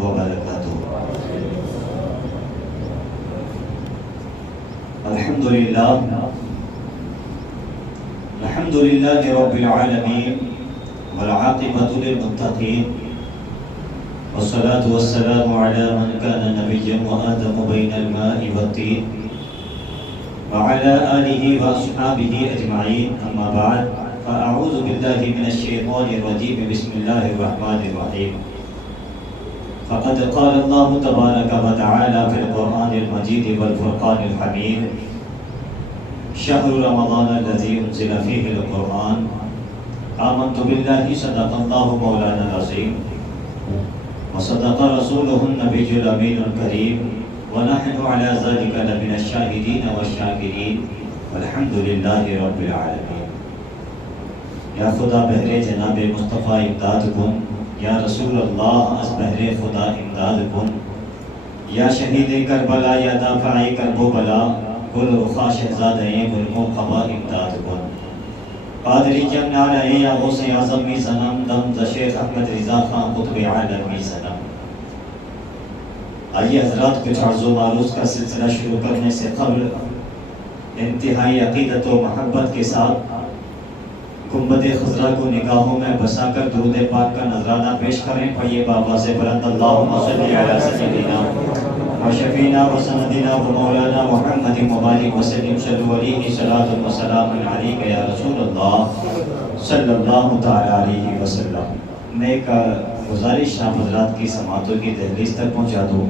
وبرکاتہ۔ الحمدللہ رب العالمین والعاقبۃ للمتقین والصلاة والسلام علی من کان نبیا وآدم بین الماء والطین وعلى آلہ واصحابہ اجمعین، اما بعد فاعوذ باللہ من الشیطان الرجیم، بسم اللہ الرحمن الرحیم۔ فقد قال اللہ تبارک وتعالی فی القرآن المجید والفرقان الحمید: شہر رمضان الذی انزل فیہ القرآن، آمنت باللہ صدق اللہ مولانا العظیم وصدق رسولہ النبی الامین الکریم ونحن علی ذلک لمن الشاہدین والشاکرین والحمد للہ رب العالمین۔ یا خدا بہر جناب مصطفیٰ امداد کن، یا رسول اللہ از بہر خدا امداد کن، یا شہید کربلا یا دافع کرب و بلا، گل رخا شہزادہ گل موقبہ امداد کن۔ قادری جمع علیہ یا غوث اعظم می صنم، دم ز شیخ احمد رضا خان قطب عالم می صنم۔ آئیے حضرات، کچھ عرض و معروض کا سلسلہ شروع کرنے سے قبل انتہائی عقیدت و محبت کے ساتھ گنبد خضرا کو نگاہوں میں بسا کر درود پاک کا نذرانہ پیش کریں۔ پڑھیے بابا سے بلند: اللہم صلی علی سیدنا و شفینا و سندنا و مولانا محمد مبارک وسلم، صلو علیہ صلاۃ و سلام علیک یا رسول اللہ صلی اللہ تعالی علیہ وسلم۔ میں ایک گزارش آپ حضرات کی سماعتوں کی دہلیز تک پہنچا دوں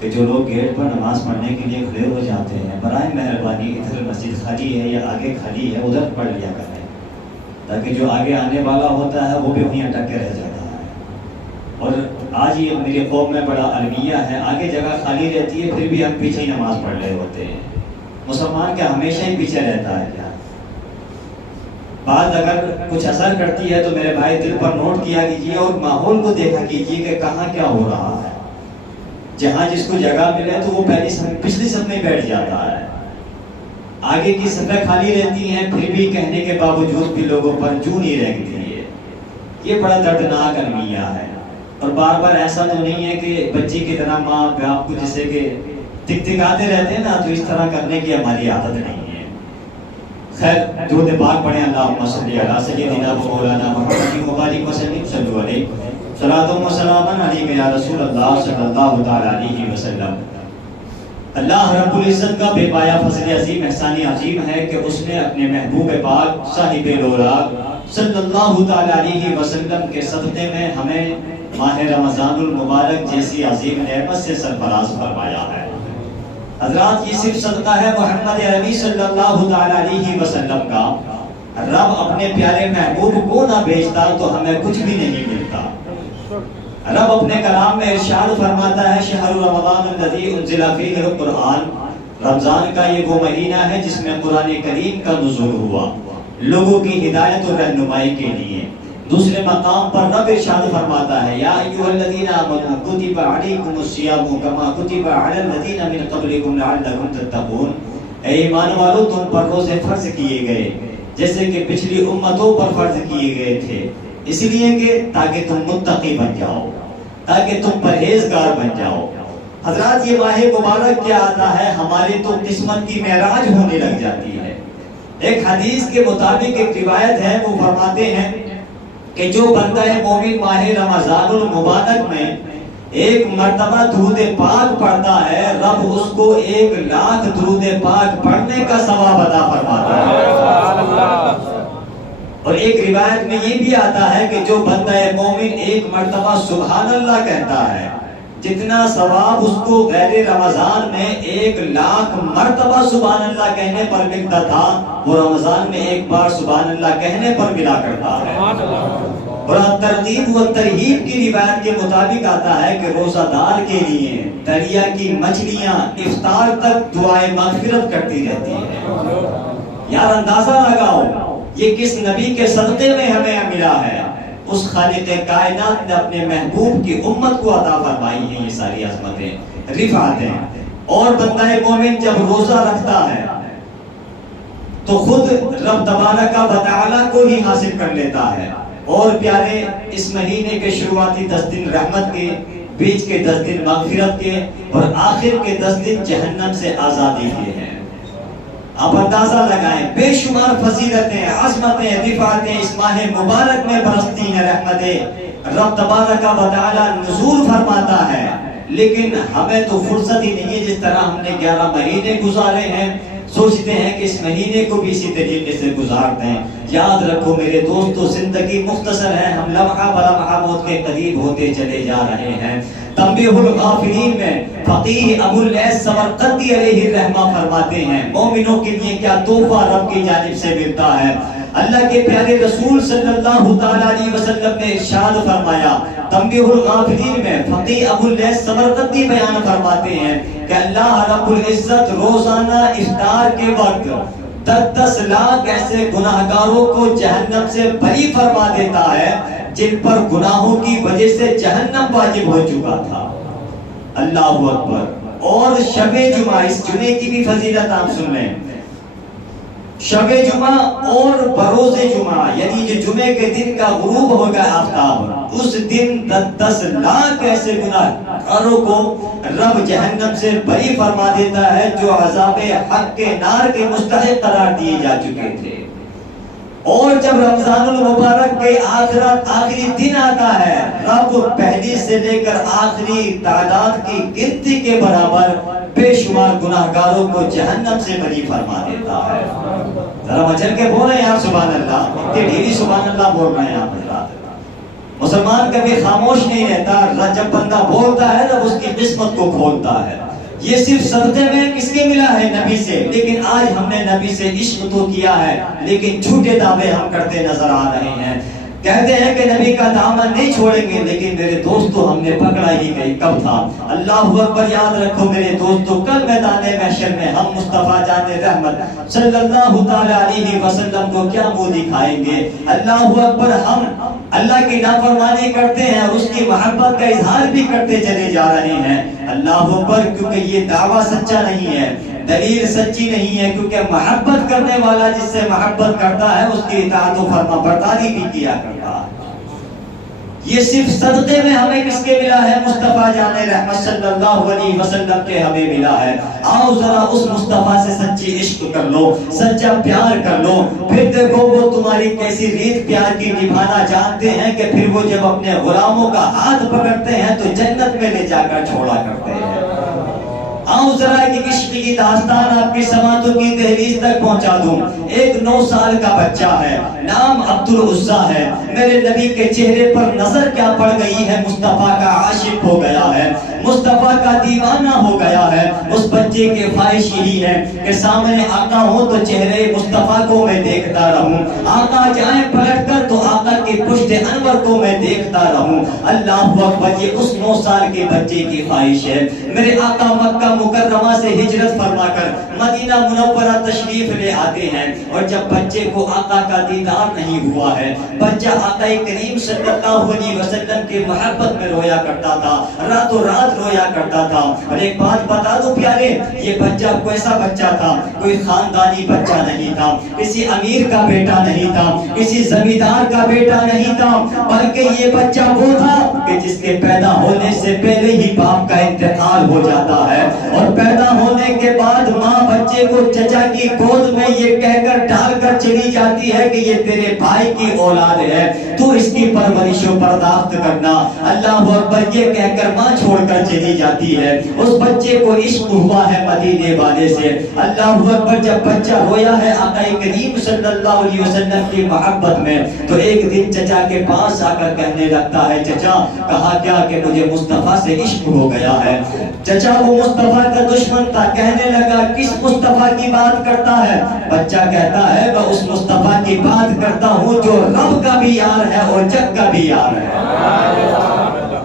کہ جو لوگ گیٹ پر نماز پڑھنے کے لیے کھڑے ہو جاتے ہیں، برائے مہربانی ادھر مسجد خالی ہے یا آگے خالی ہے، ادھر پڑھ لیا کریں، تاکہ جو آگے آنے والا ہوتا ہے وہ بھی وہیں اٹک کے رہ جاتا ہے۔ اور آج یہ میری قوم میں بڑا المیہ ہے، آگے جگہ خالی رہتی ہے پھر بھی ہم پیچھے ہی نماز پڑھ رہے ہوتے ہیں۔ مسلمان کیا ہمیشہ ہی پیچھے رہتا ہے کیا؟ بات اگر کچھ اثر کرتی ہے تو میرے بھائی دل پر نوٹ کیا کیجیے اور ماحول کو دیکھا کیجیے کہ کہاں کیا ہو رہا ہے۔ جہاں جس کو جگہ ملے تو وہ پچھلی صف میں بیٹھ جاتا ہے، آگے کی صفیں خالی رہتی ہیں، پھر بھی کہنے کے باوجود بھی لوگوں پر جو نہیں رہتی ہے۔ یہ بڑا دردناک المیہ ہے، اور بار بار ایسا تو نہیں ہے کہ بچے کی طرح ماں باپ کو جسے کہ تکتکاتے رہتے ہیں نا، تو اس طرح کرنے کی ہماری عادت نہیں ہے۔ خیر، درود پاک پڑھیں: اللہم صلی علی سیدنا و مولانا محمد مبارک وسلم، صلو علیہ صلاۃ و سلام علیک یا رسول اللہ صلی اللہ تعالی علیہ وسلم۔ اللہ رب العزت کا بے پایا فضل عظیم احسان عظیم ہے کہ اس نے اپنے محبوب پاک صاحب لولاک صلی اللہ تعالی علیہ وسلم کے صدقے میں ہمیں ماہ رمضان المبارک جیسی عظیم نعمت سے سرفراز فرمایا ہے۔ حضرات، یہ صرف صدقہ ہے محمد عربی صلی اللہ تعالی علیہ وسلم کا۔ رب اپنے پیارے محبوب کو نہ بھیجتا تو ہمیں کچھ بھی نہیں ملتا۔ رب اپنے کلام میں ارشاد فرماتا ہے: شہر رمضان الذی انزل فیہ القرآن، رمضان کا یہ وہ مہینہ ہے جس میں قرآن کریم کا نزول ہوا لوگوں کی ہدایت اور رہنمائی کے لیے۔ دوسرے مقام پر رب ارشاد فرماتا ہے: یا ایھا الذین آمنوا کتب علیکم الصیام کما کتب علی الذین من قبلکم لعلکم تتقون۔ اے ایمان والو، تم پر روزے فرض کیے گئے جیسے کہ پچھلی امتوں پر فرض کیے گئے تھے، اس لیے کہ تاکہ تم متقی بن جاؤ، تاکہ تم پرہیزگار بن جاؤ۔ حضرات، یہ ماہ مبارک کیا آتا ہے، ہماری تو قسمت کی معراج ہونے لگ جاتی ہے۔ ایک حدیث کے مطابق ایک روایت ہے، وہ فرماتے ہیں کہ جو بندہ مومن ماہ رمضان المبارک میں ایک مرتبہ درود پاک پڑھتا ہے، رب اس کو 1,00,000 درود پاک پڑھنے کا ثواب عطا فرماتا ہے۔ اور ایک روایت میں یہ بھی آتا ہے کہ جو بندہ مومن ایک مرتبہ سبحان اللہ کہتا ہے، جتنا ثواب اس کو غیر رمضان میں 1,00,000 مرتبہ سبحان اللہ کہنے پر ملتا تھا، وہ رمضان میں ایک بار سبحان اللہ کہنے پر ملا کرتا ہے۔ اور ترغیب و ترہیب کی روایت کے مطابق آتا ہے کہ روزہ دار کے لیے دریا کی مچھلیاں افطار تک دعائے مغفرت کرتی رہتی ہیں۔ یار، اندازہ لگاؤ یہ کس نبی کے صدقے میں ہمیں ملا ہے۔ اس خالق کائنات نے اپنے محبوب کی امت کو عطا فرمائی ہیں یہ ساری عظمتیں، رفعتیں۔ اور بندہ مومن جب روزہ رکھتا ہے تو خود رب تبارک و تعالی کو ہی حاصل کر لیتا ہے۔ اور پیارے، اس مہینے کے شروعاتی 10 دن رحمت کے، بیچ کے 10 دن مغفرت کے اور آخر کے 10 دن جہنم سے آزادی کے ہیں۔ آپ اندازہ لگائیں، بے شمار فضیلتیں، عظمتیں، رفعتیں اس ماہ مبارک میں برستی ہیں رحمتیں۔ رب تبارک و تعالی نزول فرماتا ہے، لیکن ہمیں تو فرصت ہی نہیں ہے۔ جس طرح ہم نے 11 مہینے گزارے ہیں، سوچتے ہیں کہ اس مہینے کو بھی اسی طریقے سے گزار دیں۔ یاد رکھو میرے دوستو، زندگی مختصر ہے، ہم لمحہ بلمحہ موت کے قریب ہوتے چلے جا رہے ہیں۔ تنبیہ الغافلین میں فقیہ ابو العز سمرقندی علیہ الرحمہ فرماتے ہیں، مومنوں کے لیے کیا تحفہ رب کی جانب سے ملتا ہے۔ اللہ کے پیارے رسول صلی اللہ تعالی علیہ وسلم نے ارشاد فرمایا، تنبیہ الغافلین میں فقیہ ابو العز سمرقندی بیان فرماتے ہیں کہ اللہ رب العزت روزانہ افطار کے وقت 10 لاکھ ایسے گناہگاروں کو جہنم سے بری فرما دیتا ہے جن پر گناہوں کی وجہ سے جہنم واجب ہو چکا تھا۔ اللہ اکبر۔ اور شب جمعہ، اس جمعے کی بھی فضیلت آپ سن لیں، شب جمعہ اور بروز جمعہ، یعنی جو جمعے کے دن کا غروب ہوگا آفتاب، اس دن 10 لاکھ ایسے گناہگاروں کو رب جہنم سے بری فرما دیتا ہے جو عذاب حق کے نار کے مستحق قرار دیے جا چکے تھے۔ اور جب رمضان المبارک کے آخری دن آتا ہے، رب پہلی سے لے کر آخری تعداد کی گنتی کے برابر بے شمار گناہگاروں کو جہنم سے بری فرما دیتا ہے۔ ذرا مچل کے بول رہے ہیں آپ سبحان اللہ، اتنے ڈھیری سبحان اللہ بول رہے ہیں آپ حضرات۔ مسلمان کبھی خاموش نہیں رہتا، جب بندہ بولتا ہے تب اس کی قسمت کو کھولتا ہے۔ یہ صرف صدقے میں کس کے ملا ہے؟ نبی سے۔ لیکن آج ہم نے نبی سے عشق تو کیا ہے، لیکن جھوٹے دعوے ہم کرتے نظر آ رہے ہیں۔ کہتے ہیں کہ نبی کا دامن نہیں چھوڑیں گے، لیکن میرے دوستو ہم نے پکڑا ہی گئی کب تھا؟ اللہ اکبر۔ یاد رکھو میرے دوستو، کل میدان محشر میں ہم مصطفیٰ جان رحمت صلی اللہ تعالی علیہ وسلم کو کیا منہ دکھائیں گے؟ اللہ اکبر۔ ہم اللہ کی نافرمانی کرتے ہیں اور اس کی محبت کا اظہار بھی کرتے چلے جا رہے ہیں۔ اللہ اکبر، کیونکہ یہ دعویٰ سچا نہیں ہے، دلیل سچی نہیں ہے، کیونکہ محبت کرنے والا جس سے محبت کرتا ہے اس کی اطاعت و فرما برداری بھی کیا کرتا ہے۔ یہ صرف صدقے میں ہمیں کس کے ملا ہے؟ مصطفیٰ جان رحمت صلی اللہ علیہ وسلم کے ہمیں ملا ہے۔ آؤ ذرا اس مصطفیٰ سے سچی عشق کر لو، سچا پیار کر لو، پھر دیکھو وہ تمہاری کیسی ریت پیار کی نبھانا جانتے ہیں کہ پھر وہ جب اپنے غلاموں کا ہاتھ پکڑتے ہیں تو جنت میں لے جا کر چھوڑا کرتے ہیں۔ آؤ ذرا ایک عشق کی داستان آپ کی سماعتوں کی دہلیز تک پہنچا دوں۔ ایک 9 سال کا بچہ ہے، نام عبد العزیٰ ہے۔ میرے نبی کے چہرے پر نظر کیا پڑ گئی ہے؟ مصطفیٰ کا عاشق ہو گیا ہے، مصطفیٰ کا دیوانہ ہو گیا ہے۔ اس بچے کی خواہش یہی ہے کہ سامنے آقا ہو تو چہرے مصطفیٰ کو میں دیکھتا رہوں، آقا جائیں پلٹ کر تو آقا کی پشت انور کو میں دیکھتا رہوں۔ اللہ اکبر۔ یہ اس 9 سال کے بچے کی خواہش ہے۔ میرے آقا مکہ مکرمہ سے ہجرت فرما کر مدینہ منورہ تشریف لے آتے ہیں، اور جب بچے کو آقا کا دیدار نہیں ہوا ہے، بچہ آقا کریم صلی اللہ علیہ وسلم کی محبت میں رویا کرتا تھا، راتوں رات رویا کرتا تھا۔ اور ایک بات بتا دو پیارے، یہ بچہ کیسا بچہ تھا؟ کوئی خاندانی بچہ نہیں تھا، کسی امیر کا بیٹا نہیں تھا، کسی زمیندار کا بیٹا نہیں تھا، بلکہ یہ بچہ وہ تھا کہ جس کے پیدا ہونے سے پہلے ہی باپ کا انتقال ہو جاتا ہے، اور پیدا ہونے کے بعد ماں بچے کو چچا کی گود میں یہ کہہ کر ڈال کر چلی جاتی ہے کہ یہ تیرے بھائی کی اولاد ہے، تو اس کی پرورش و پرداخت کرنا۔ اللہ اکبر۔ یہ کہہ کر ماں چھوڑ کر چلی جاتی ہے۔ اس بچے کو عشق ہوا ہے مدینے والے سے۔ اللہ اکبر۔ جب بچہ رویا ہے آقا کریم صلی اللہ علیہ وسلم کی محبت میں، تو ایک دن چچا کے پاس آ کر کہنے لگتا ہے، چچا کہا کیا کہ مجھے مصطفیٰ سے عشق ہو گیا ہے۔ چچا وہ مصطفیٰ کا دشمن تھا، کہنے لگا کس مصطفیٰ کی بات کرتا ہے؟ بچہ کہتا ہے میں اس مصطفیٰ کی بات کرتا ہوں جو رب کا بھی یار ہے اور جگ کا بھی یار ہے۔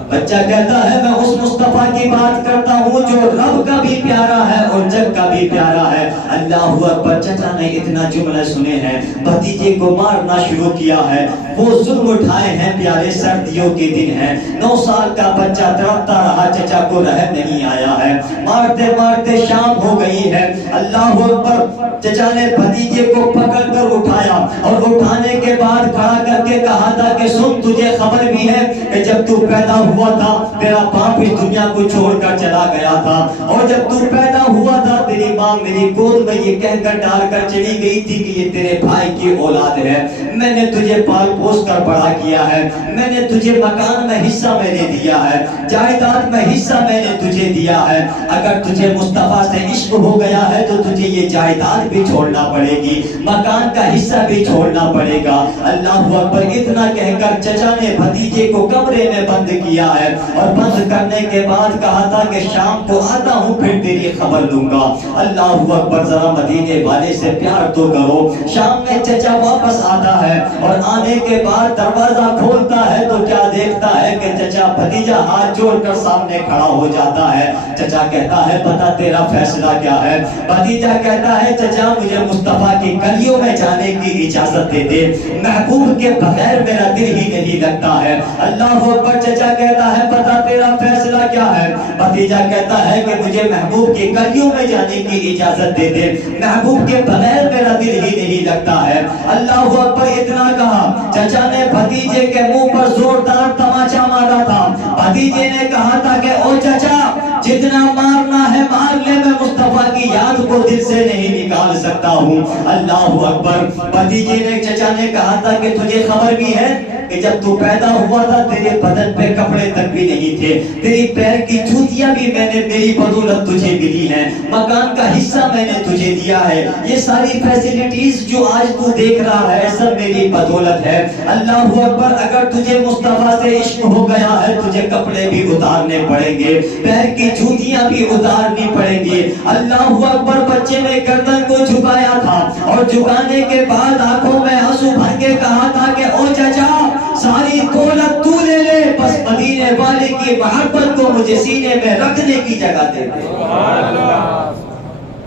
بچہ کہتا ہے میں اس مصطفیٰ کی بات کرتا ہوں جو رب کا بھی پیارا ہے اور جگ کا بھی پیارا ہے۔ اللہ اکبر۔ چچا نے اتنا جملے سنے ہیں، بھتیجے کو مارنا شروع کیا ہے۔ وہ ظلم اٹھائے ہیں پیارے، سردیوں کے دن ہیں، 9 سال کا بچہ تڑپتا رہا، چچا کو رحم نہیں آیا ہے، مارتے مارتے شام ہو گئی ہے۔ اللہ اکبر۔ چچا نے بھتیجے کو پکڑ کر اٹھایا اور اٹھانے کے بعد کھڑا کر کے کہا تھا کہ سن، تجھے خبر بھی ہے کہ جب تو پیدا ہوا تھا تیرا باپ باپ اس دنیا کو چھوڑ کر چلا گیا تھا، اور جب تو پیدا ہوا تھا تیری ماں میری گود میں یہ کہہ کر ڈال کر چلی گئی تھی کہ یہ تیرے بھائی کی اولاد ہے، میں نے تجھے پال پوس کر بڑا کیا ہے، میں نے تجھے مکان میں حصہ میں نے دیا ہے، جائیداد میں حصہ میں نے تجھے دیا ہے، اگر تجھے مصطفیٰ سے عشق ہو گیا ہے تو تجھے یہ جائیداد بھی چھوڑنا پڑے گی، مکان کا حصہ بھی چھوڑنا پڑے گا۔ اللہ اکبر۔ اتنا کہہ کر چچا نے بھتیجے کو کمرے میں بند کیا ہے، اور بند کرنے کے بعد کہا تھا کہ شام کو آتا ہوں پھر تیری خبر لوں گا۔ اللہ اکبر۔ ذرا مدینے والے سے پیار تو کرو۔ شام میں چچا واپس آتا ہے، اور آنے کے بعد دروازہ کھولتا ہے تو کیا دیکھتا ہے کہ چچا بھتیجا ہاتھ جوڑ کر سامنے کھڑا ہو جاتا ہے۔ چچا کہتا ہے بتا تیرا فیصلہ کیا ہے؟ بھتیجا کہتا ہے چچا مجھے مصطفیٰ کی گلیوں میں جانے کی اجازت دے دے، محبوب کے بغیر میرا دل ہی نہیں لگتا ہے۔ اللہ اکبر۔ چچا کہتا ہے بتا تیرا فیصلہ کیا ہے؟ بھتیجا کہتا ہے کہ مجھے محبوب کی گلیوں میں جانے کی اجازت دے دے، محبوب کے بغیر میرا دل ہی نہیں لگتا ہے۔ اللہ اکبر۔ اتنا کہا چچا نے بھتیجے کے منہ پر زوردار تماچا مارا تھا۔ بھتیجے نے کہا تھا کہ او چچا جتنا مارنا ہے مار لے، میں مصطفیٰ کی یاد کو دل سے نہیں نکال سکتا ہوں۔ اللہ اکبر۔ بھتیجے نے چچا نے کہا تھا کہ تجھے خبر بھی ہے کہ جب تو پیدا ہوا تھا تیرے بدن پہ کپڑے تک بھی نہیں تھے، تیری پیر کی جوتیاں بھی میں نے میری بدولت تجھے ملی ہیں، مکان کا حصہ میں نے تجھے دیا ہے، یہ ساری فیسلٹیز جو آج تو دیکھ رہا ہے سب میری بدولت ہے۔ اللہ اکبر۔ اگر تجھے مصطفیٰ سے عشق ہو گیا ہے تجھے کپڑے بھی اتارنے پڑیں گے، پیر کی جوتیاں بھی اتارنی پڑیں گی۔ اللہ اکبر۔ بچے نے گردن کو جھکایا تھا، اور جھکانے کے بعد آنکھوں میں آنسو بھر کے کہا تھا کہ او چچا ساری دولت تو لے لے، بس مدینے والے کی محبت کو مجھے سینے میں رکھنے کی جگہ دے دے۔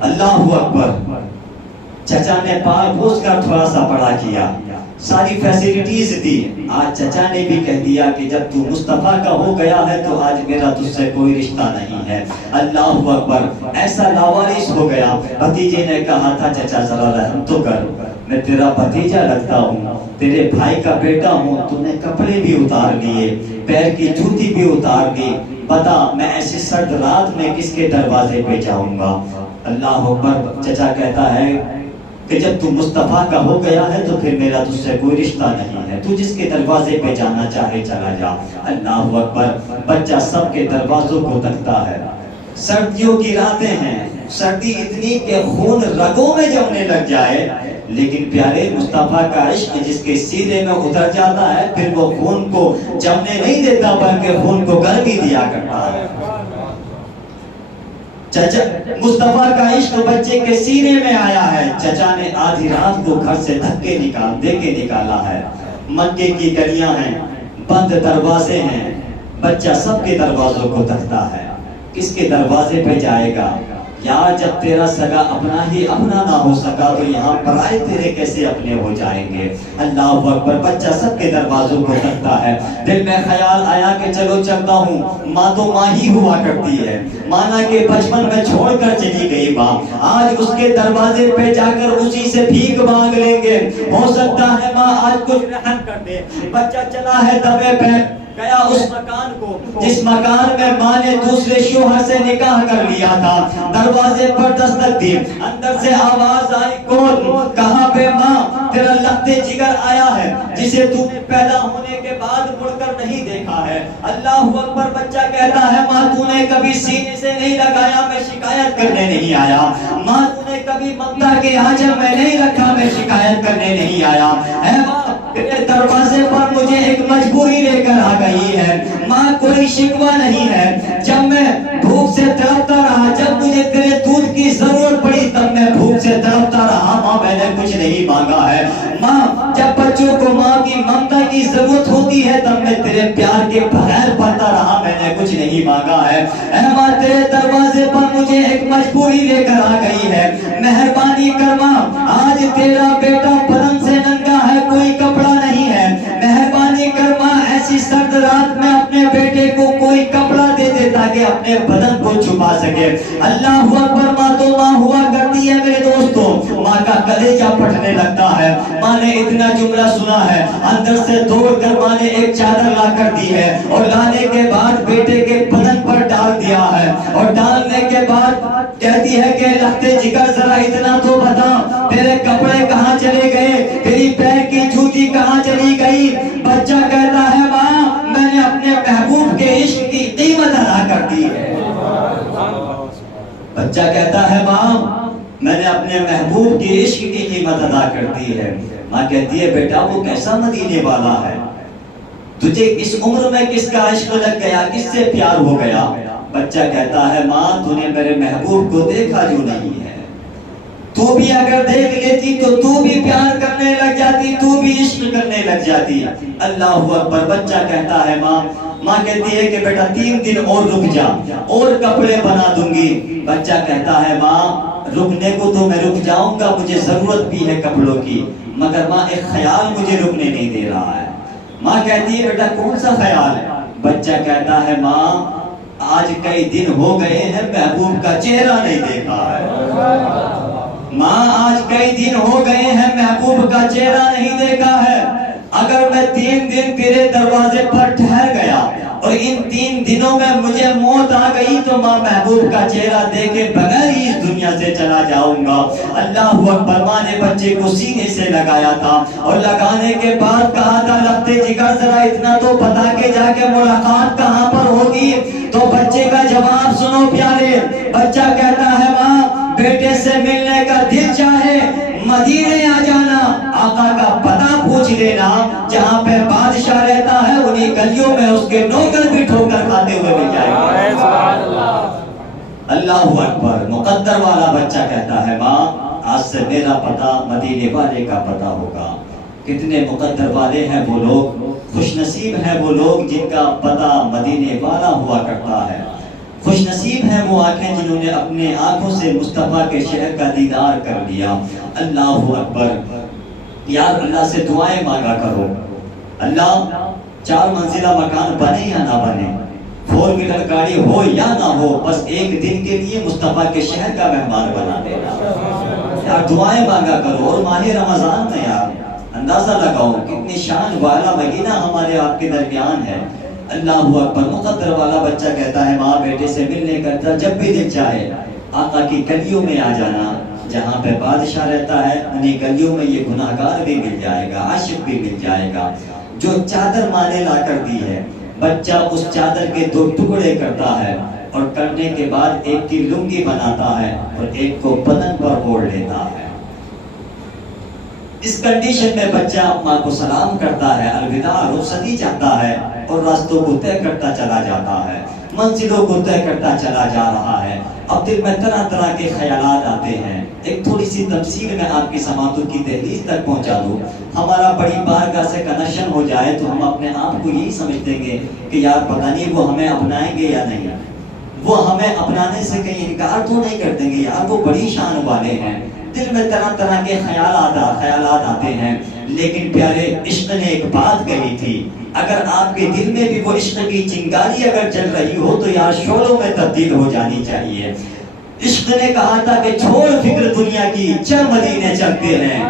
اللہ اکبر۔ چچا نے پال پوس کر تھوڑا سا بڑا کیا، ساری فیسلٹیز دی۔ آج چچا نے بھی کہہ دیا کہ جب تو مصطفیٰ کا ہو گیا ہے تو آج میرا تجھ سے کوئی رشتہ نہیں ہے۔ اللہ اکبر۔ ایسا لاوارث ہو گیا۔ بھتیجے نے کہا تھا چچا ذرا رحم تو کر، میں تیرا بھتیجا لگتا ہوں، تیرے بھائی کا بیٹا ہوں، تو نے کپڑے بھی اتار لیے، پیر کی جوتی بھی اتار دی، بتا میں ایسی سرد رات میں کس کے دروازے پہ جاؤں گا؟ اللہ اکبر۔ چچا کہتا ہے کہ جب تو مصطفیٰ کا ہو گیا ہے تو پھر میرا تجھ سے کوئی رشتہ نہیں ہے، تو جس کے دروازے پہ جانا چاہے چلا جا۔ اللہ اکبر۔ بچہ سب کے دروازوں کو تکتا ہے۔ سردیوں کی راتیں ہیں، سردی اتنی کہ خون رگوں میں جمنے لگ جائے، لیکن پیارے مصطفیٰ کا عشق جس کے سینے میں اتر جاتا ہے پھر وہ خون کو جمنے نہیں دیتا بلکہ خون کو گرمی دیا کرتا ہے۔ چچا مصطفیٰ کا عشق بچے کے سینے میں آیا ہے۔ چچا نے آدھی رات کو گھر سے دھکے دے کے نکالا ہے۔ مکے کی گلیاں ہیں، بند دروازے ہیں، بچہ سب کے دروازوں کو تکتا ہے، کس کے دروازے پہ جائے گا؟ یار جب تیرا سگا اپنا ہی اپنا نہ ہو سکا تو یہاں پرائے تیرے کیسے اپنے ہو جائیں گے؟ اللہ اکبر۔ بچہ سب کے دروازوں کو تکتا ہے۔ دل میں خیال آیا کہ چلو چلتا ہوں، ماں تو ماں ہی ہوا کرتی ہے، مانا کہ بچپن میں چھوڑ کر چلی گئی ماں، آج اس کے دروازے پہ جا کر اسی سے بھیک مانگ لیں گے، ہو سکتا ہے ماں آج کچھ رحم کر دے۔ بچہ چلا ہے دبے پہ، گیا اس مکان کو جس مکان میں ماں نے دوسرے شوہر سے نکاح کر لیا تھا۔ دروازے پر دستک دی، اندر سے آواز آئی کون؟ کہاں پہ ماں؟ تیرا لختے جگر آیا ہے جسے تو نے پیدا ہونے کے بعد مڑ کر نہیں دیکھا ہے۔ اللہ اکبر۔ بچہ کہتا ہے ماں تو نے کبھی سینے سے نہیں لگایا، میں شکایت کرنے نہیں آیا، ماں تو نے کبھی ممتا کے آنچل میں نہیں رکھا، میں شکایت کرنے نہیں آیا، اے ماں تیرے دروازے پر مجھے ایک مجبوری لے کر آ گئی ہے، ماں کوئی شکوہ نہیں ہے، جب میں بھوک سے تڑپتا رہا، جب مجھے تیرے دودھ کی ضرورت پڑی تب میں بھوک سے تڑپتا رہا، ماں میں نے کچھ نہیں مانگا ہے، ماں جب بچوں کو ماں کی ممتا کی ضرورت ہوتی ہے تب میں تیرے پیار کے بغیر پڑتا رہا، میں نے کچھ نہیں مانگا ہے، اے ماں تیرے دروازے پر مجھے ایک مجبوری لے کر آ گئی ہے، مہربانی کر ماں، آج تیرا بیٹا بدن سے ننگا ہے، کوئی کپڑا نہیں ہے، مہربانی کر ماں ایسی سرد رات میں اپنے بیٹے کو کوئی کپڑا دے دے تاکہ اپنے بدن کو چھپا سکے۔ اللہ اکبر۔ ماں تو ماں ہوا کرتی ہے میرے دوستوں، ماں کا کلیجہ پھٹنے لگتا ہے۔ ماں نے اتنا جملہ سنا ہے، اندر سے دوڑ کر ماں نے ایک چادر لا کر دی ہے، اور لانے کے بعد بیٹے کے بدن اور ڈالنے کے بعد کہتی ہے کہ لختے جگر ذرا اتنا تو بتا، تیرے کپڑے کہاں چلے گئے، تیری پیر کی جوتی کہاں چلی گئی؟ بچہ کہتا ہے ماں میں نے اپنے محبوب کے عشق کی قیمت ادا کر دی ہے۔ بچہ کہتا ہے ماں میں نے اپنے محبوب کی عشق کی قیمت ادا کر دی ہے۔ ماں کہتی ہے بیٹا وہ کیسا مدینے والا ہے، تجھے اس عمر میں کس کا عشق لگ گیا، کس سے پیار ہو گیا؟ بچہ کہتا ہے ماں تو نے میرے محبوب کو دیکھا جو نہیں ہے، تو بھی اگر دیکھ لیتی تو تو بھی پیار کرنے لگ جاتی، تو بھی عشق کرنے لگ جاتی۔ اللہ اکبر۔ بچہ کہتا ہے ماں کہتی ہے کہ بیٹا 3 دن اور رک جا، اور کپڑے بنا دوں گی۔ بچہ کہتا ہے ماں رکنے کو تو میں رک جاؤں گا، مجھے ضرورت بھی ہے کپڑوں کی، مگر ماں ایک خیال مجھے رکنے نہیں دے رہا ہے۔ ماں کہتی ہے بیٹا کون سا خیال ہے؟ بچہ کہتا ہے ماں آج کئی دن ہو گئے ہیں محبوب کا چہرہ نہیں دیکھا ہے۔ ماں آج کئی دن ہو گئے ہیں محبوب کا چہرہ نہیں دیکھا ہے، اگر میں 3 دن تیرے دروازے پر ٹھہر گیا اور ان 3 دنوں میں مجھے موت آ گئی تو ماں محبوب کا چہرہ دیکھے بغیر ہی اس دنیا سے چلا جاؤں گا۔ اللہ اکبر۔ ماں نے بچے کو سینے سے لگایا تھا اور لگانے کے بعد کہا تھا لگتے جگر ذرا اتنا تو بتا کے جا کے ملاقات کہاں پر ہوگی؟ تو بچے کا جواب سنو پیارے۔ بچہ کہتا ہے ماں بیٹے سے ملنے کا دل چاہے مدینے آ جانا، آقا کا پتہ پوچھ لینا، جہاں پہ بادشاہ رہتا ہے انہی گلیوں میں اس کے نوکر بھی ٹھوکر کھاتے ہوئے مل جائے گا۔ اللہ اکبر۔ مقدر والا بچہ کہتا ہے ماں آج سے میرا پتہ مدینے والے کا پتہ ہوگا۔ کتنے مقدر والے ہیں وہ لوگ، خوش نصیب ہیں وہ لوگ جن کا پتہ مدینے والا ہوا کرتا ہے۔ خوش نصیب ہیں وہ آنکھیں جنہوں نے اپنے آنکھوں سے مصطفیٰ کے شہر کا دیدار کر لیا۔ اللہ اکبر۔ یار اللہ سے دعائیں مانگا کرو، اللہ 4 منزلہ مکان بنے یا نہ بنے، 4 ویلر گاڑی ہو یا نہ ہو، بس ایک دن کے لیے مصطفیٰ کے شہر کا مہمان بنا دینا۔ یار دعائیں مانگا کرو۔ اور ماہ رمضان میں یار اندازہ لگاؤ کتنی شان والا مہینہ ہمارے آپ کے درمیان ہے۔ اللہ اکبر۔ مقدر والا بچہ کہتا ہے ماں بیٹے سے ملنے کا جب بھی دل چاہے آقا کی گلیوں میں آ جانا، جہاں پہ بادشاہ رہتا ہے انہیں گلیوں میں یہ گناہگار بھی مل جائے گا، عاشق بھی مل جائے گا۔ جو چادر ماں نے لا کر دی ہے، بچہ اس چادر کے 2 ٹکڑے کرتا ہے اور کرنے کے بعد ایک کی لنگی بناتا ہے اور ایک کو بدن پر اوڑھ لیتا ہے۔ اس کنڈیشن میں بچہ ماں کو سلام کرتا ہے، الوداع رخصتی چاہتا ہے اور راستوں کو طے کرتا چلا جاتا ہے، منزلوں کو طے کرتا چلا جا رہا ہے۔ اب دل میں طرح طرح کے خیالات آتے ہیں۔ ایک تھوڑی سی تفصیل میں آپ کی سماعتوں کی دہلیز تک پہنچا دوں۔ ہمارا بڑی بارگاہ سے کنیکشن ہو جائے تو ہم اپنے آپ کو یہی سمجھتے گے کہ یار پتہ نہیں وہ ہمیں اپنائیں گے یا نہیں، وہ ہمیں اپنانے سے کہیں انکار تو نہیں کر دیں گے، یار وہ بڑی شان والے ہیں۔ دل میں طرح طرح کے خیالات آتے ہیں، لیکن پیارے عشق نے ایک بات کہی تھی، اگر آپ کے دل میں بھی وہ عشق کی چنگاری اگر جل رہی ہو تو یار شعلوں میں تبدیل ہو جانی چاہیے۔ عشق نے کہا تھا کہ چھوڑ فکر دنیا کی چل مدینے چلتے ہیں،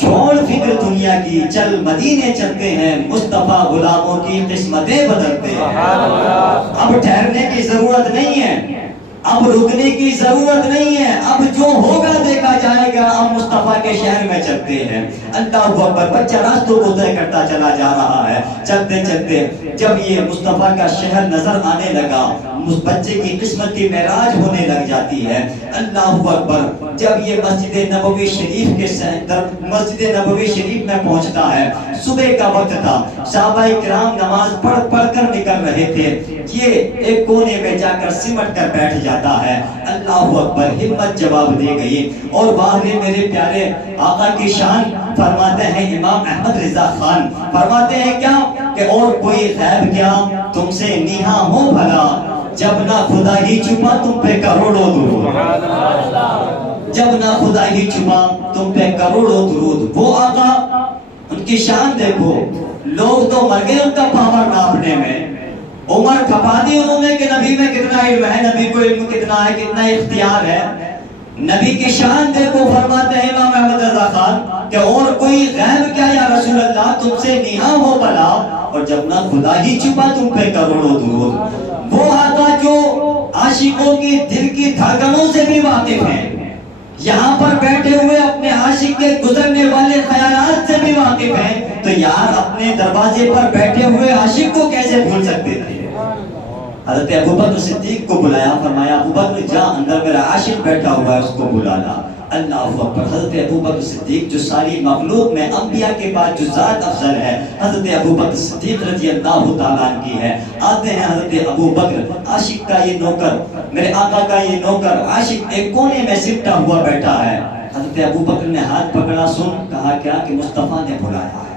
چھوڑ فکر دنیا کی چل مدینے چلتے ہیں، مصطفیٰ غلاموں کی قسمتیں بدلتے ہیں۔ اب ٹھہرنے کی ضرورت نہیں ہے، اب رکنے کی ضرورت نہیں ہے، اب جو ہوگا دیکھا جائے گا، اب مصطفیٰ کے شہر میں چلتے ہیں۔ اللہ اکبر۔ بچہ راستوں کو طے کرتا چلا جا رہا ہے، چلتے چلتے جب یہ مصطفیٰ کا شہر نظر آنے لگا، اس بچے کی قسمت کی معراج ہونے لگ جاتی ہے۔ اللہ اکبر۔ جب یہ مسجد نبوی شریف میں پہنچتا ہے، صبح کا وقت تھا، صحابہ کرام نماز پڑھ کر نکل رہے تھے، یہ ایک کونے میں جا کر سمٹ کر بیٹھ جاتا ہے۔ اللہ اکبر۔ ہمت جواب دے گئی اور واضح میرے پیارے آقا کی شان فرماتے ہیں امام احمد رضا خان فرماتے ہیں کیا کہ اور کوئی غیب کیا تم سے نیہا ہو بھلا، جب نہ خدا ہی چھپا تم پہ کروڑوں درود، جب نہ خدا ہی چھپا تم پہ کروڑوں درود۔ وہ آقا ان کی شان دیکھو، لوگ تو مر گئے ان کا پاور ناپنے میں، عمر کھپا دی انہوں نے کہ نبی میں کتنا علم ہے، نبی کو علم کتنا ہے، کتنا اختیار ہے۔ نبی کی شان دیکھو، فرماتے ہیں امام احمد رضا خان کہ اور کوئی غیب کیا یا رسول اللہ تم سے نیہا ہو بھلا، اور جب نہ خدا ہی چھپا تم پہ کروڑوں درود۔ وہ آقا جو عاشقوں کی دل کی دھڑکنوں سے بھی واقف ہیں، یہاں پر بیٹھے ہوئے اپنے عاشق کے گزرنے والے خیالات سے بھی واقف ہیں، تو یار اپنے دروازے پر بیٹھے ہوئے عاشق کو کیسے بھول سکتے تھے؟ حضرت ابوبکر صدیق کو بلایا، فرمایا ابوبکر جا، اندر میرا عاشق بیٹھا ہوا ہے، اس کو بلا لا۔ اللہ اکبر۔ حضرت ابوبکر صدیق جو ساری مخلوق میں انبیاء کے بعد جو ذات افضل ہے، حضرت ابوبکر صدیق رضی اللہ تعالیٰ عنہ کی ہے۔ آتے ہیں حضرت ابوبکر، عاشق کا یہ نوکر، میرے آقا کا یہ نوکر، عاشق ایک کونے میں سمٹا ہوا بیٹھا ہے۔ حضرت ابوبکر نے ہاتھ پکڑا، سن، کہا کیا کہ مصطفیٰ نے بلایا ہے۔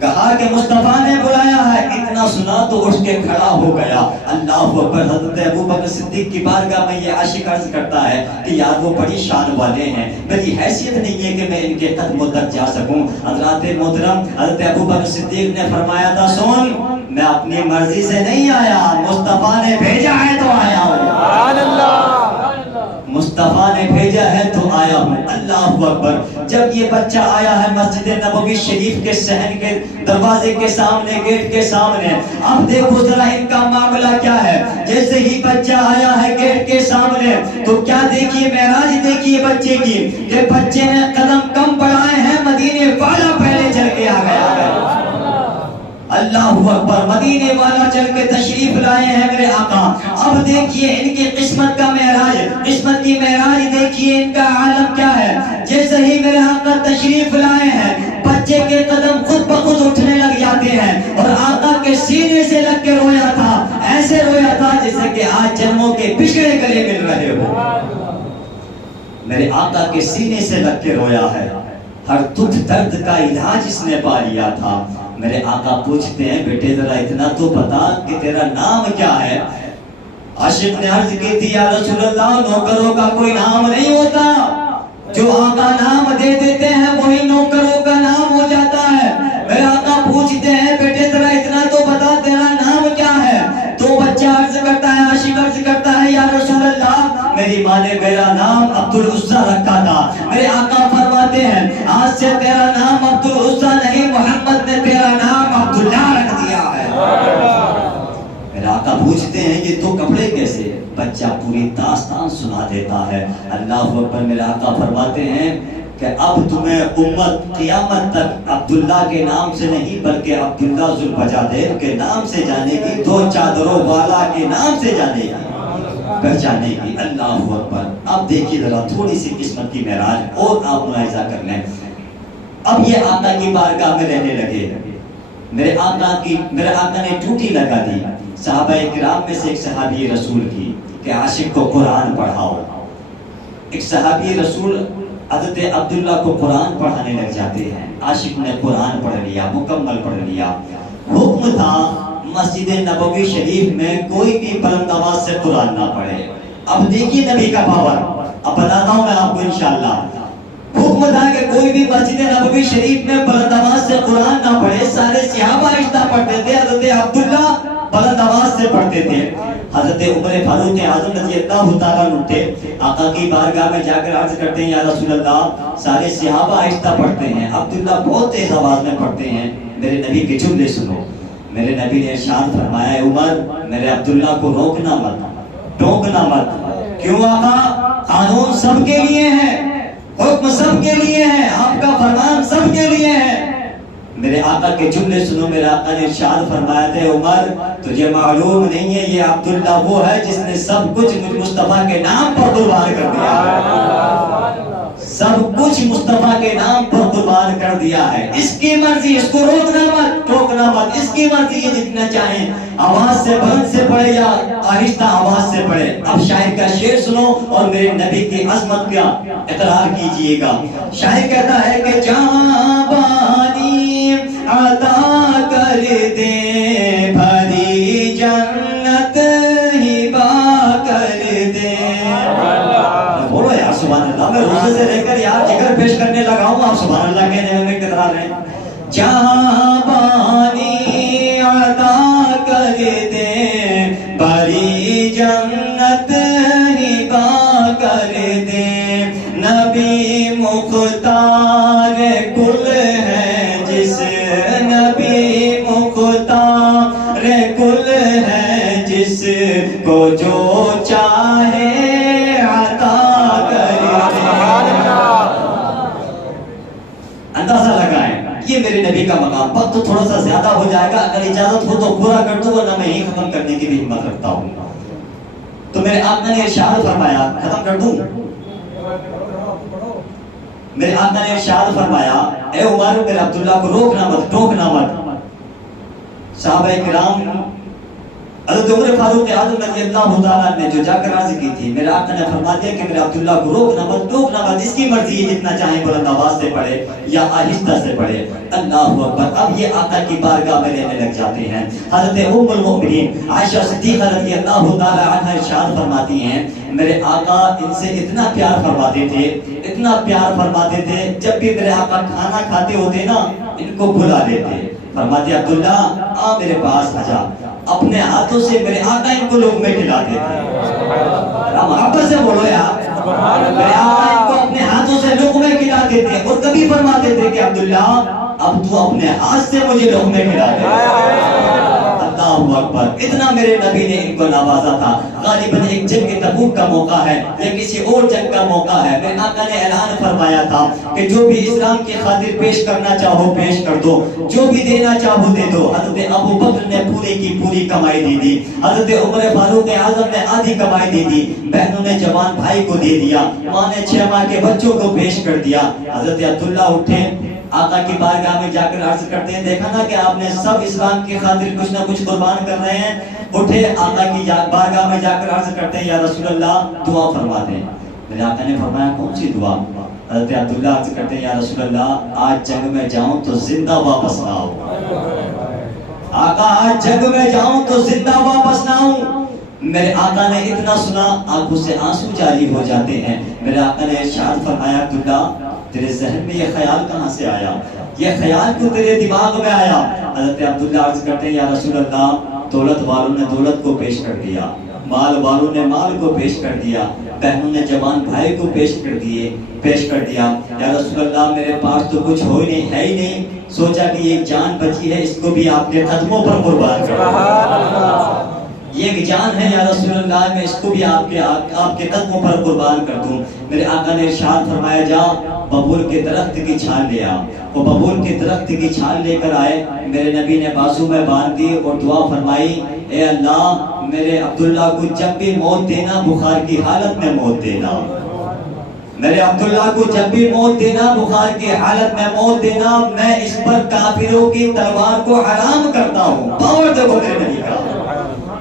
کہا کہ مصطفیٰ نے بلایا ہے، اتنا سنا تو اٹھ کے کھڑا ہو گیا۔ اللہ اکبر۔ حضرت ابوبکر صدیق کی بارگاہ میں یہ عاشق عرض کرتا ہے کہ یار وہ بڑی شان والے ہیں، میری حیثیت نہیں ہے کہ میں ان کے قدموں تک جا سکوں۔ حضرات محترم، حضرت ابوبکر صدیق نے فرمایا تھا، سن، میں اپنی مرضی سے نہیں آیا، مصطفیٰ نے بھیجا ہے تو آیا ہوں۔ سبحان اللہ، مصطفیٰ نے بھیجا ہے تو آیا ہوں۔ اللہ اکبر۔ جب یہ بچہ آیا ہے مسجد نبوی شریف کے صحن کے دروازے کے سامنے، گیٹ کے سامنے، اب دیکھو ذرا ان کا معاملہ کیا ہے۔ جیسے ہی بچہ آیا ہے گیٹ کے سامنے تو کیا دیکھیے، معراج دیکھیے بچے کی، کہ بچے نے قدم کم بڑھائے ہیں، مدینے والا پہلے چل کے آ گیا ہے۔ اللہ اکبر۔ مدینے والا چل کے تشریف لائے ہیں میرے آقا۔ اب دیکھیے ان کی قسمت کا معراج، قسمت کی معراج دیکھیے ان کا عالم کیا ہے۔ جیسے ہی میرے آقا تشریف لائے ہیں، بچے کے قدم خود بخود اٹھنے لگ جاتے ہیں، اور آقا کے سینے سے لگ کے رویا تھا، ایسے رویا تھا جیسے کہ آج جنموں کے بچھڑے گلے مل رہے ہو۔ میرے آقا کے سینے سے لگ کے رویا ہے، ہر دکھ درد کا علاج اس نے پا لیا تھا۔ میرے آقا پوچھتے ہیں، بیٹے ذرا اتنا تو بتا کہ تیرا نام کیا ہے؟ عاشق نے عرض کی تھی، یا رسول اللہ، نوکروں کا کوئی نام نہیں ہوتا، جو آقا نام دے دیتے ہیں وہی نوکروں کا نام ہو جاتا ہے۔ میرے آقا پوچھتے ہیں، بیٹے ذرا اتنا تو بتا تیرا نام کیا ہے؟ تو بچہ عرض کرتا ہے، عاشق عرض کرتا ہے، یا رسول اللہ، میری ماں نے میرا نام عبدالعزیٰ رکھا تھا۔ میرے آقا فرماتے ہیں، آج سے تیرا نام عبدالعزیٰ نہیں، محمد نے تیرا نام عبداللہ رکھ دیا ہے۔ میرے آقا پوچھتے ہیں، یہ تو کپڑے کیسے؟ بچہ پوری داستان سنا دیتا ہے۔ اللہ اکبر۔ میرے آقا فرماتے ہیں کہ اب تمہیں امت قیامت تک عبداللہ کے نام سے نہیں بلکہ عبداللہ ذوالبجادین کے نام سے جانے گی، دو چادروں والا کے نام سے جانے گی، پہچانے گی۔ اللہ اکبر۔ اب دیکھیے ذرا تھوڑی سی قسمت کی معراج اور آپ ملاحظہ کر لیں۔ اب یہ آقا کی بارگاہ میں رہنے لگے۔ میرے آقا نے ڈیوٹی لگا دی صحابہ کرام میں سے ایک صحابی رسول کی کہ عاشق کو قرآن پڑھاؤ۔ ایک صحابی رسول حضرت عبداللہ کو قرآن پڑھانے لگ جاتے ہیں۔ عاشق نے قرآن پڑھ لیا، مکمل پڑھ لیا۔ حکم تھا مسجد نبوی شریف میں کوئی بھی بلند آواز سے قرآن نہ پڑھے۔ اب دیکھیے نبی کا پاور، اب بتاتا ہوں میں آپ کو انشاءاللہ۔ حکم تھا کہ کوئی بھی مسجد نبوی شریف میں بلند آواز سے قرآن نہ پڑھے۔ سارے صحابہ آہستہ پڑھتے تھے، حضرت عبداللہ بلند آواز سے پڑھتے تھے۔ حضرت عمر فاروق اعظم رضی اللہ تعالیٰ عنہ تھے، آقا کی بارگاہ میں جا کر عرض کرتے ہیں، یا رسول اللہ، سارے صحابہ آہستہ پڑھتے ہیں، عبداللہ بہت تیز آواز میں پڑھتے ہیں، میرے نبی کے جملے سنو۔ میرے نبی نے ارشاد فرمایا، عمر، میرے عبداللہ کو روکنا مت، ٹوکنا مت۔ کیوں آقا؟ قانون سب کے لیے ہے، حکم سب کے لیے ہے، آپ کا فرمان سب کے لیے ہے۔ میرے آقا کے جملے سنو۔ میرے آقا نے ارشاد فرمایا تھے، عمر، تجھے معلوم نہیں ہے یہ عبداللہ وہ ہے جس نے سب کچھ مصطفیٰ کے نام پر قربان کر دیا، سب کچھ مصطفیٰ کے نام پر قربان کر دیا ہے۔ اس کی مرضی، اس کو روکنا مت، ٹوکنا مت، اس کی مرضی ہے، جتنا چاہیں آواز سے بلند سے پڑھے یا آہستہ آواز سے پڑھے۔ اب شاعر کا شعر سنو اور میرے نبی کی عظمت کا اقرار کیجئے گا۔ شاعر کہتا ہے کہ جہاں بانی عطا کر دے، بھری جنت ہبا کر دے۔ بولو یار سبحان اللہ، میں روزے سے رہ کر یار ذکر پیش کرنے لگا ہوں، آپ سبحان اللہ کہنے میں کترا رہے ہیں۔ جہاں بانی عطا کر دے، بھری جنت ہبا کر دے، نبی مختار کل ہے جس نبی مختار کل ہے، جس کو جو چاہے عطا کرے۔ اندازہ لگائیں، یہ میرے نبی کا مقام۔ وقت تو تھوڑا سا زیادہ ہو جائے گا، اگر اجازت ہو تو پورا کر دوں، ورنہ میں یہی ختم کرنے کی بھی ہمت رکھتا ہوں۔ تو میرے آقا نے ارشاد فرمایا، ختم کر دوں؟ میرے آقا نے ارشاد فرمایا، اے عمر میرے عبداللہ کو روکنا مت، ٹوکنا مت۔ صحابہ کرام حضرت عمر فاروق اعظم رضی اللہ تعالیٰ نے جو جا کر عرض کی تھی، میرے آقا نے فرما دیا کہ میرے عبداللہ کو روکنا مت، ٹوکنا مت، اس کی مرضی ہے، جتنا چاہیں بلند آواز سے پڑھے یا آہستہ سے پڑھے۔ اللہ اکبر۔ اب یہ آقا کی بارگاہ میں لینے لگ جاتے ہیں۔ حضرت ام المؤمنین عائشہ صدیقہ رضی اللہ تعالیٰ عنہا ارشاد فرماتی ہیں، میرے آقا ان سے اتنا پیار فرماتے تھے، اتنا پیار فرماتے تھے، جب بھی میرے آقا کھانا کھاتے ہوتے نا، ان کو بلا لیتے، فرماتے عبداللہ آ میرے پاس آ جا۔ اپنے ہاتھوں سے میرے آقا ان کو لقمے کھلاتے تھے۔ محبت سے بولو یار، میرے آقا ان کو اپنے ہاتھوں سے لقمے کھلاتے تھے، اور کبھی فرماتے تھے کہ عبداللہ اب تو اپنے ہاتھ سے مجھے لقمے کھلا دے۔ اللہ اکبر۔ اتنا میرے نبی نے ان کو نوازا تھا۔ غالباً ایک جنگ تبوک کا موقع ہے یا کسی اور جنگ کا موقع ہے، میرے آقا نے اعلان فرمایا تھا کہ جو بھی اسلام کی خاطر پیش کرنا چاہو پیش کر دو، جو بھی دینا چاہو دے دو۔ حضرت ابو بکر نے پوری کی پوری کمائی دے دی، حضرت عمر فاروق اعظم نے آدھی کمائی دے دی، بہنوں نے جوان بھائی کو دے دیا، ماں نے 6 ماہ کے بچوں کو پیش کر دیا۔ حضرت عبداللہ اٹھے، آقا کی بارگاہ میں جا کر عرض کرتے ہیں، دیکھا نا کہ آپ نے سب اسلام کی خاطر کچھ نہ کچھ قربان کر رہے ہیں۔ اٹھے آقا کی بارگاہ میں جا کر عرض کرتے ہیں، یا رسول اللہ دعا فرما دیں۔ میرے آقا نے فرمایا کون سی دعا؟ حضرت عبداللہ عرض کرتے ہیں، یا رسول اللہ آج جنگ میں جاؤں تو زندہ واپس نہ آؤں۔ آقا آج جنگ میں جاؤں تو زندہ واپس نہ آؤں۔ میرے آقا نے اتنا سنا، آنکھوں سے آنسو جاری ہو جاتے ہیں۔ میرے آقا نے ارشاد فرمایا، عبداللہ تیرے ذہن میں یہ خیال کہاں سے آیا؟ یہ خیال کیوں تیرے دماغ میں آیا؟ حضرت عبداللہ عرض کرتے ہیں، یا رسول اللہ دولت والوں نے دولت کو پیش کر دیا، مال والوں نے مال کو پیش کر دیا، بہنوں نے جوان بھائی کو پیش کر دیا۔ یا رسول اللہ میرے پاس تو کچھ ہو ہی نہیں، ہے ہی نہیں، سوچا کہ یہ جان بچی ہے، اس کو بھی آپ کے قدموں پر قربان کروں۔ یہ ایک جان ہے یا رسول اللہ، میں اس کو بھی آپ کے قدموں پر قربان کر دوں۔ میرے آقا نے ارشاد فرمایا، جا ببول کے درخت کی چھال لے آ۔ وہ ببول کے درخت کی چھال لے کر آئے، میرے نبی نے بازو میں باندھ دی اور دعا فرمائی، اے اللہ میرے عبداللہ کو جب بھی موت دینا بخار کی حالت میں موت دینا، میرے عبداللہ کو جب بھی موت دینا بخار کی حالت میں موت دینا، میں اس پر کافروں کی تلوار کو حرام کرتا ہوں۔ پاور دیکھو میرے نبی کا،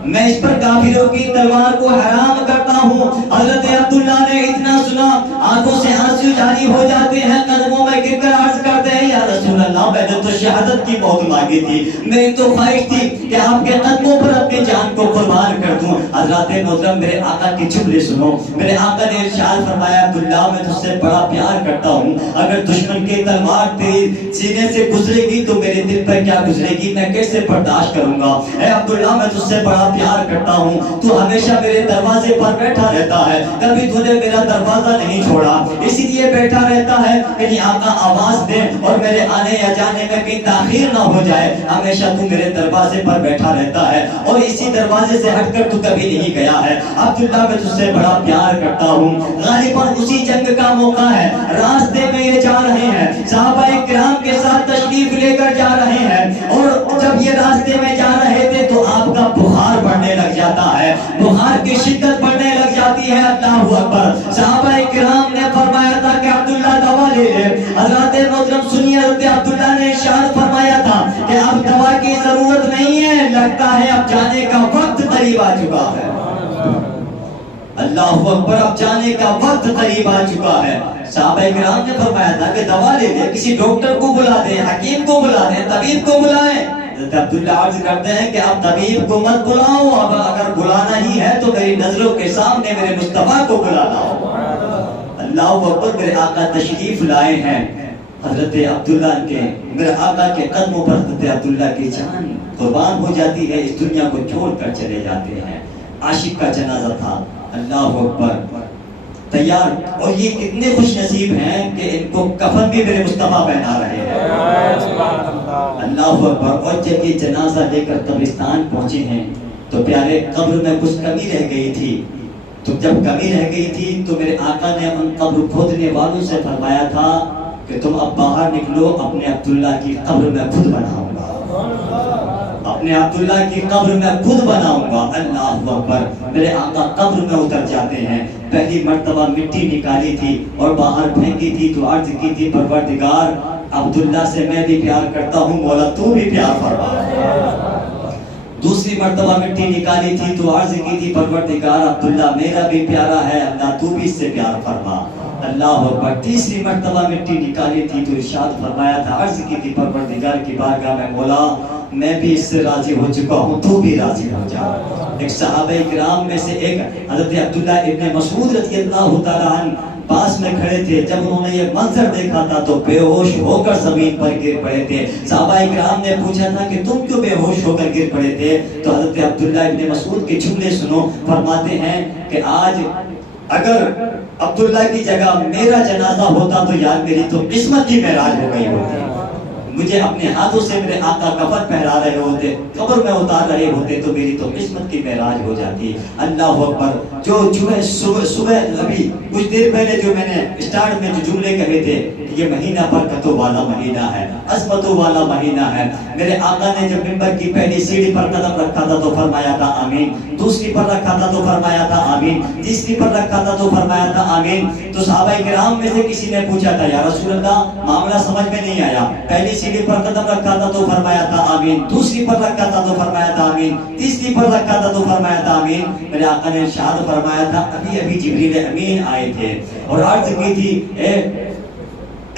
میں اس پر کافروں کی تلوار کو حرام کرتا ہوں۔ حضرت عبداللہ نے اتنا سنا، آنکھوں سے آنسو جاری ہو جاتے ہیں، قدموں میں گر کر عرض کرتے ہیں، یا رسول اللہ میں نے تو شہادت کی موت مانگی تھی، میری تو خواہش تھی کہ آپ کے قدموں پر اپنی جان کو قربان کر دوں۔ حضرات محترم میرے آقا کی جملے سنو، میرے آقا نے ارشاد فرمایا، عبداللہ میں تجھ سے بڑا پیار کرتا ہوں، اگر دشمن کی تلوار تیرے سینے سے گزرے گی تو میرے دل پر کیا گزرے گی، میں کیسے برداشت کروں گا۔ اے عبداللہ میں تجھ سے بڑا پیار کرتا ہوں، تو ہمیشہ میرے دروازے پر بیٹھا رہتا ہے، کبھی تو نے میرا دروازہ نہیں چھوڑا، اسی لیے بیٹھا رہتا ہے کہ آقا آواز دے اور میرے آنے یا جانے میں کہیں تاخیر نہ ہو جائے، ہمیشہ تو میرے دروازے پر بیٹھا رہتا ہے اور اسی دروازے سے ہٹ کر تو کبھی نہیں گیا ہے۔ عبداللہ میں تجھ سے بڑا پیار کرتا ہوں۔ غالباً اسی جنگ کا موقع ہے، راستے میں یہ جا رہے ہیں، صحابہ کرام کے ساتھ تشریف لے کر جا رہے ہیں، اور جب یہ راستے میں جا رہے تھے تو آپ کا بخار بڑھنے لگ جاتا ہے، بخار کی شدت بڑھنے لگ جاتی ہے۔ اللہ اکبر۔ صحابہ کرام نے فرمایا تھا کہ عبداللہ دوا لے لے۔ حضرات محترم سنیے، حضرت عبداللہ نے ارشاد فرمایا تھا کہ اب دوا کی ضرورت نہیں ہے، لگتا ہے اب جانے کا وقت قریب آ چکا ہے۔ اللہ اکبر، اب جانے کا وقت قریب آ چکا ہے۔ صحابہ کرام نے فرمایا تھا کہ دوا لے لے، کسی ڈاکٹر کو بلا دیں، حکیم کو بلا دیں، طبیب کو بلائیں۔ حضرت عبداللہ عرض کرتے ہیں کہ اب طبیب کو مت بلاؤ، اب اگر بلانا ہی ہے تو میری نظروں کے سامنے میرے مصطفیٰ کو بلانا ہو۔ اللہ اکبر، میرے آقا تشریف لائے ہیں۔ حضرت عبداللہ کے میرے آقا کے قدموں پر حضرت عبداللہ کی جان قربان ہو جاتی ہے، اس دنیا کو چھوڑ کر چلے جاتے ہیں۔ عاشق کا جنازہ تھا۔ اللہ اکبر۔ تیار، اور یہ کتنے خوش نصیب ہیں کہ ان کو کفن بھی میرے مصطفیٰ پہنا رہے ہیں۔ اللہ اکبر۔ اور جب یہ جنازہ لے کر قبرستان پہنچے ہیں تو پیارے قبر میں کچھ کمی رہ گئی تھی، تو جب کمی رہ گئی تھی تو میرے آقا نے ان قبر کھودنے والوں سے فرمایا تھا کہ تم اب باہر نکلو، اپنے عبداللہ کی قبر میں خود بناؤں گا، اپنے عبداللہ کی قبر میں خود بناؤں گا۔ اللہ اکبر۔ میرے آقا قبر میں اتر جاتے ہیں، پہلی مرتبہ مٹی نکالی تھی اور باہر پھینکی تھی تو عرض کی تھی پروردگار عبداللہ سے میں بھی پیار کرتا ہوں، مولا تو بھی پیار فرما۔ دوسری مرتبہ مٹی نکالی تھی تو عرض کی تھی پروردگار عبداللہ میرا بھی پیارا ہے، اللہ تو بھی اس سے پیار فرما۔ اللہ اکبر۔ تیسری مرتبہ مٹی نکالی تھی تو ارشاد فرمایا تھا، عرض کی تھی پروردگار کی بارگاہ میں مولا میں بھی اس سے راضی ہو چکا ہوں، تو بھی راضی ہو جا۔ ایک صحابہ کرام میں سے ایک حضرت عبداللہ ابن مسعود رضی اللہ تعالیٰ عنہ پاس میں کھڑے تھے، جب انہوں نے یہ منظر دیکھا تھا تو بے ہوش ہو کر زمین پر گر پڑے تھے۔ صحابہ کرام نے پوچھا تھا کہ تم کیوں بے ہوش ہو کر گر پڑے تھے؟ تو حضرت عبداللہ ابن مسعود کے جملے سنو، فرماتے ہیں کہ آج اگر عبداللہ کی جگہ میرا جنازہ ہوتا تو یار میری تو قسمت کی معراج ہو گئی ہوتی، مجھے اپنے ہاتھوں سے میرے آقا کفن پہنا رہے ہوتے، قبر میں اتار رہے ہوتے تو میری تو قسمت کی معراج ہو جاتی۔ اللہ اکبر۔ جو صبح ابھی کچھ دیر پہلے جو میں نے اسٹارٹ میں جو جملے کہے تھے کہ یہ مہینہ برکتوں والا مہینہ ہے، عظمتوں والا مہینہ ہے، میرے آقا نے جب منبر کی پہلی سیڑھی پر قدم رکھا تھا تو فرمایا تھا آمین، دوسری پر رکھا تھا تو فرمایا تھا آمین، تیسری پر رکھا تھا تو فرمایا تھا آمین۔ تو صحابہ کرام میں سے کسی نے پوچھا تھا یا رسول اللہ معاملہ سمجھ میں نہیں آیا، پہلی سیڑھی پر قدم رکھا تھا تو فرمایا تھا آمین، دوسری پر رکھا تھا تو فرمایا تھا آمین، تیسری پر رکھا تھا تو فرمایا تھا آمین۔ میرے آقا نے ارشاد فرمایا تھا ابھی ابھی جبریل امین آئے تھے اور عرض کی تھی اے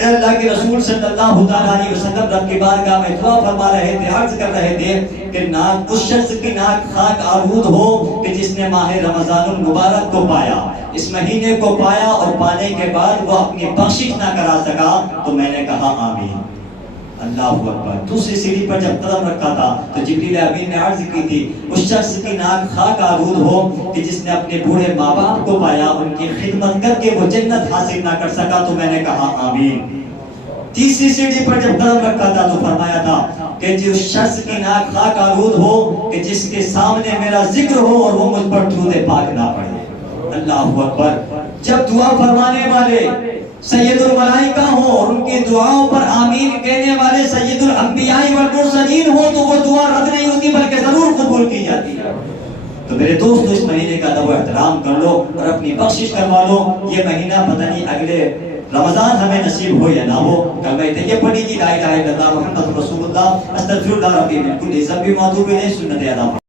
اللہ کے رسول صلی اللہ علیہ وسلم رب کی بارگاہ میں دعا فرما رہے تھے، عرض کر رہے تھے کہ ناک اس شخص کی ناک خاک آلود ہو کہ جس نے ماہ رمضان المبارک کو پایا، اس مہینے کو پایا اور پانے کے بعد وہ اپنی بخشش نہ کرا سکا، تو میں نے کہا آمین۔ اللہ اکبر۔ دوسری سیڑھی پر جب قدم رکھا تھا تو جبریل امین نے عرض کی تھی اس شخص کی ناک خاک آلود ہو کہ جس نے اپنے بوڑھے ماں باپ کو پایا، ان کی خدمت کر کے وہ جنت حاصل نہ کر سکا، تو میں نے کہا آمین۔ تیسری سیڑھی پر جب قدم رکھا تھا تو فرمایا تھا کہ جس شخص کی ناک خاک آلود ہو کہ جس کے سامنے میرا ذکر ہو اور وہ مجھ پر درود پاک نہ پڑھے۔ اللہ اکبر۔ جب دعا فرمانے والے سید الملائکہ ہوں اور ان کی دعاؤں پر آمین کہنے والے سید الانبیاء والمرسلین ہوں تو وہ دعا رد نہیں ہوتی بلکہ ضرور قبول کی جاتی ہے۔ تو میرے دوستو اس مہینے کا ادب و احترام کر لو اور اپنی بخشش کروا لو۔ یہ مہینہ پتہ نہیں اگلے رمضان ہمیں نصیب ہو یا نہ ہو، کلمہ طیب پڑھی کی لا الہ الا اللہ محمد رسول اللہ استغفر اللہ ربی من کل ذنب و اتوب الیہ، سنت ادا